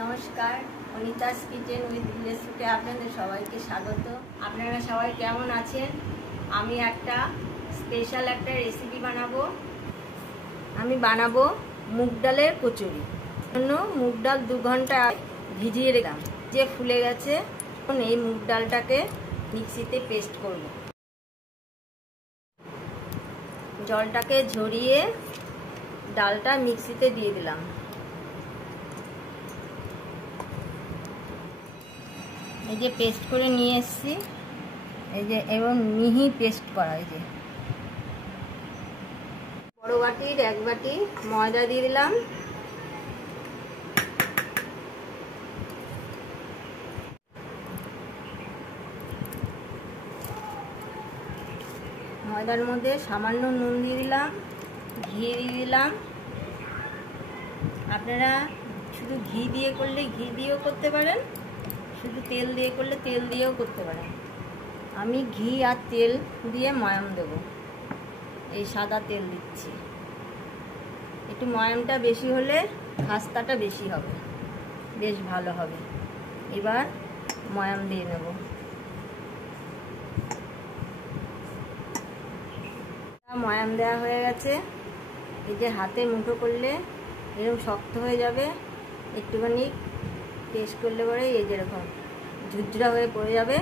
নমস্কার, Anita's kitchen with village ফুডে আপনাদের সবাইকে স্বাগত। আপনারা সবাই কেমন আছেন? আমি একটা স্পেশাল একটা রেসিপি বানাবো। আমি বানাবো মুগ ডালের কচুরি। জন্য মুগ ডাল 2 ঘন্টা ভিজিয়ে রাখলাম, যে ফুলে গেছে। এখন এই মুগ ডালটাকে মিক্সিতে পেস্ট করব। জলটাকে ঝরিয়ে ডালটা মিক্সিতে দিয়ে দিলাম। এই যে পেস্ট করে নিয়ে এসেছি, এই যে এবং মিহি পেস্ট করা। এই যে বড় বাটির 1 বাটি ময়দা দিয়ে দিলাম। ময়দার মধ্যে সামান্য নুন দিয়ে দিলাম, ঘি দিয়ে দিলাম। আপনারা শুধু ঘি দিয়ে করলে ঘি দিয়েও করতে পারেন, শুধু তেল দিয়ে করলে তেল দিয়েও করতে পারেন। আমি ঘি আর তেল দিয়ে ময়াম দেব। এই সাদা তেল দিচ্ছি। একটু ময়ামটা বেশি হলে খাস্তাটা বেশি হবে, বেশ ভালো হবে। এবার ময়াম দিয়ে নেব। ময়াম দেওয়া হয়ে গেছে। এই যে হাতে মুঠো করলে এরকম শক্ত হয়ে যাবে, একটুখানি পেস্ট করলে পরে এই যেরকম ঝুরঝুরা হয়ে পড়ে যাবে।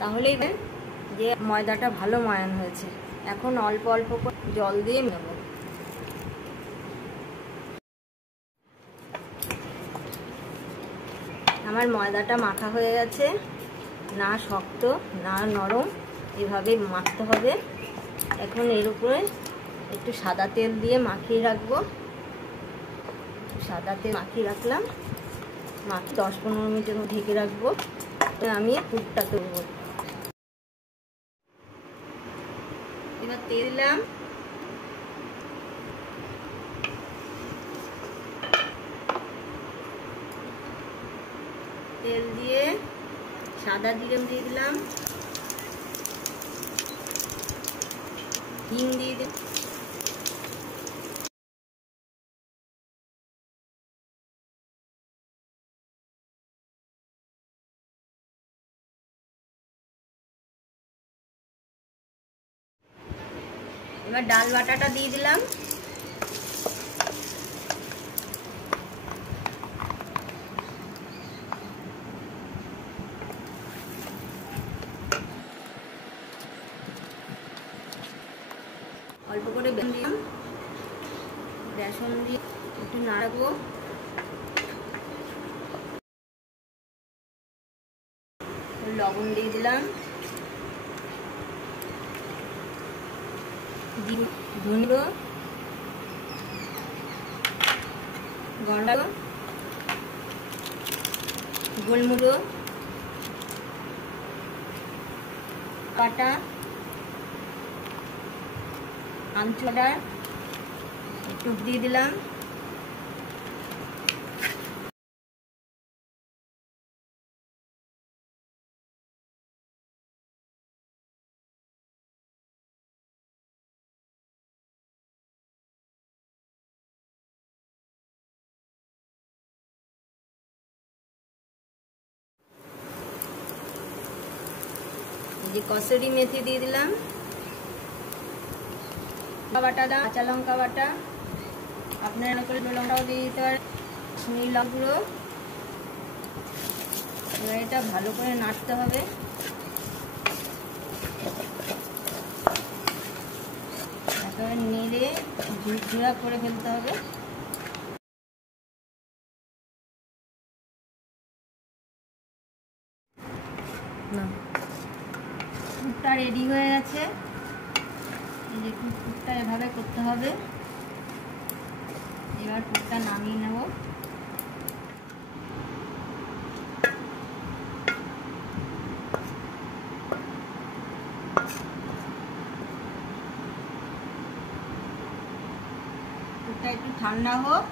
তাহলেই যে ময়দাটা ভালো ময়ান হয়েছে। এখন অল্প অল্প করে জল দিয়ে নেব। আমার ময়দাটা মাখা হয়ে গেছে, না শক্ত না নরম, এভাবে মাখতে হবে। এখন এর উপরে একটু সাদা তেল দিয়ে মাখিয়ে রাখবো। সাদা তেল মাখিয়ে রাখলাম, 10-15 মিনিটের মধ্যে ঢেকে রাখবো। আমি পুরটা করবো। এবার তেল দিলাম, তেল দিয়ে সাদা জিরে দিয়ে দিলাম, হিং দিয়ে দিলাম, এবার ডাল বাটাটা দিয়ে দিলাম। অল্প করে বেসন দিলাম, বেসন দিয়ে একটু নাড়াবো। লবণ দিয়ে দিলাম, ধনে গন্ডা, গোলমরিচ কাটা, আমচুর পাউডার একটু দিয়ে দিলাম। যে কসুরি মেথি দিয়ে দিলাম, বাটা দা কাঁচা লঙ্কা বাটা, আপনারা করে লঙ্কাও দিয়ে দিতে পারেন, নীল লঙ্কা গুঁড়ো। এবার এটা ভালো করে নাড়তে হবে। একেবারে নেড়ে ঝুরঝুরা করে ফেলতে হবে। পুরটা রেডি হয়ে গেছে। এই যে পুরটা এভাবে করতে হবে। এবার পুরটা নামিয়ে নেব। পুরটা একটু ঠান্ডা হোক।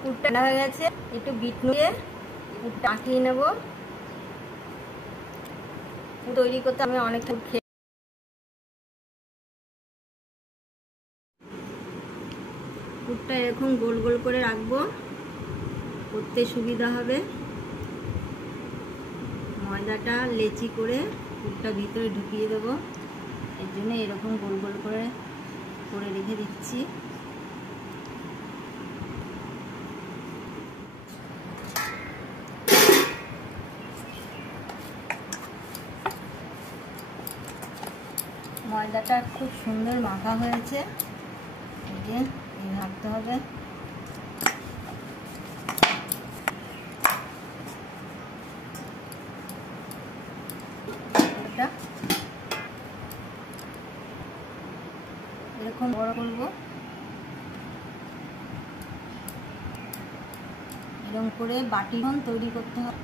পুরটা ঠান্ডা হয়ে গেছে, একটু বিট নিয়ে পুরটা আঁকিয়ে নেব। তৈরি করতে আমি অনেকটা পুরটা এরকম গোল গোল করে রাখবো। করতে সুবিধা হবে। ময়দাটা লেচি করে পুরটা ভিতরে ঢুকিয়ে দেবো, এর জন্য এরকম গোল গোল করে রেখে দিচ্ছি। ময়দাটা খুব সুন্দর মাখা হয়েছে, এই যে রাখতে হবে। এরকম বড় করব, এরকম করে বাটি তৈরি করতে হবে।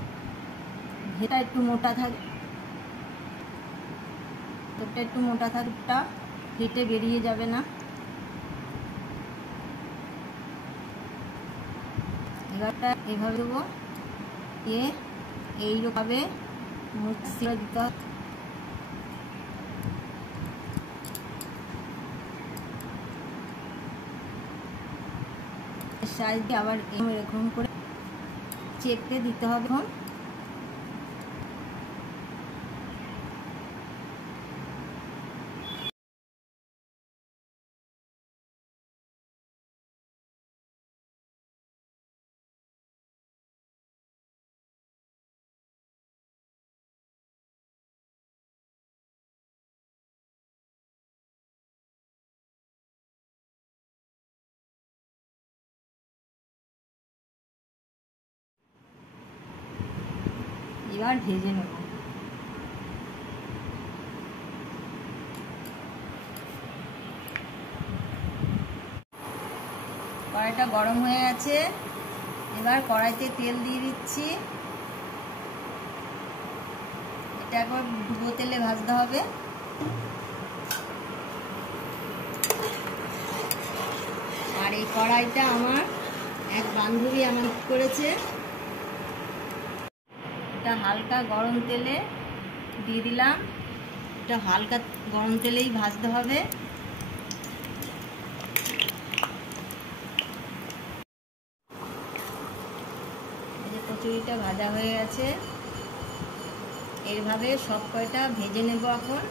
ভেতরটা একটু মোটা থাকে, ভেতরটা একটু মোটা থাকটা হেঁটে বেরিয়ে যাবে না। এবারটা এভাবে দেবো, দিয়ে এইভাবে মুছিয়ে দিতে হবে। সাইজ দিয়ে আবার এরকম করে চেপে দিতে হবে। এবার ভেজে নেব। কড়াইটা গরম হয়ে গেছে, এবার কড়াইতে তেল দিয়ে দিচ্ছি। এটা একবার ডুবো তেলে ভাজতে হবে। আর এই কড়াইটা আমার এক বান্ধবী আমার করেছে। এটা হালকা গরম তেলে দিয়ে দিলাম। এটা হালকা গরম তেলেই ভাজতে হবে। এই যে কচুরিটা ভাজা হয়ে গেছে, এইভাবে সব কয়টা ভেজে নেব। এখন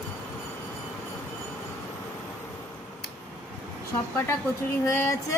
সব কটা কচুরি হয়ে গেছে।